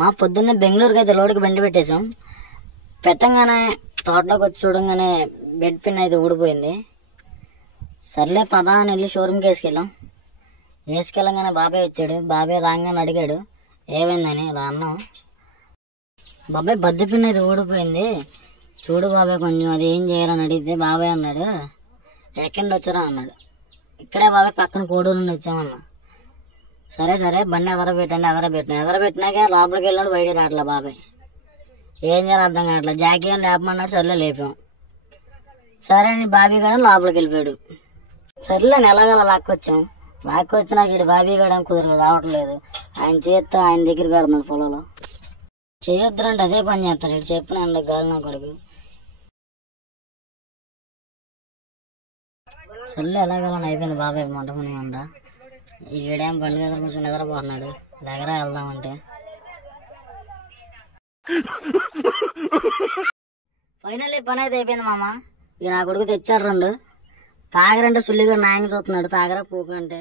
మా పొద్దున్నే బెంగళూరుకి అయితే లోడుకి బండి పెట్టేసాం. పెట్టంగానే తోటలోకి వచ్చి చూడంగానే బెడ్ పిన్ అయితే ఊడిపోయింది. సర్లే పదా అని వెళ్ళి షోరూమ్కి వేసుకెళ్ళంగానే బాబాయ్ వచ్చాడు. బాబాయ్ రాగానే అడిగాడు ఏమైందని. ఇలా అన్నాం. బాబాయ్ బద్ద పిన్ అయితే ఊడిపోయింది, చూడు బాబాయ్ కొంచెం అది ఏం చేయాలని అడిగితే బాబాయ్ అన్నాడు ఎక్కడి వచ్చారా అన్నాడు. ఇక్కడే బాబాయ్ పక్కన కోడూరు నుండి వచ్చామన్నా. సరే సరే బండి ఎదరబెట్టినాక లోపలికి వెళ్ళాడు, బయటికి రావట్లే బాబాయ్. ఏం చేయాలి అర్థం కావట్లేదు. జాకీ అని లేపమన్నాడు, సర్లే లేపాం. సరే అని బాబీ గడ లోపలికి వెళ్ళిపోయాడు. సర్లే ఎలాగలా లాక్కొచ్చినాక ఇటు బాబీ గడ కుదరదు, రావట్లేదు. ఆయన చేస్తే ఆయన దగ్గర పెడుతున్నాడు పొలంలో. చేయొద్దురంటే అదే పని చేస్తాడు. ఇటు చెప్పిన గాలి నా కొడుకు. సర్లే ఎలాగలా అయిపోయింది బాబాయ్ మంట. ఈడేం బండి మీద కొంచెం నిద్రపోతున్నాడు. దగ్గర వెళ్దామంటే ఫైనల్లీ పని అయితే అయిపోయింది మామ. ఇక నా కొడుకు తెచ్చాడు 2 తాగరంటే సుల్లిగా న్యాయం చూస్తున్నాడు. తాగరా పూకు అంటే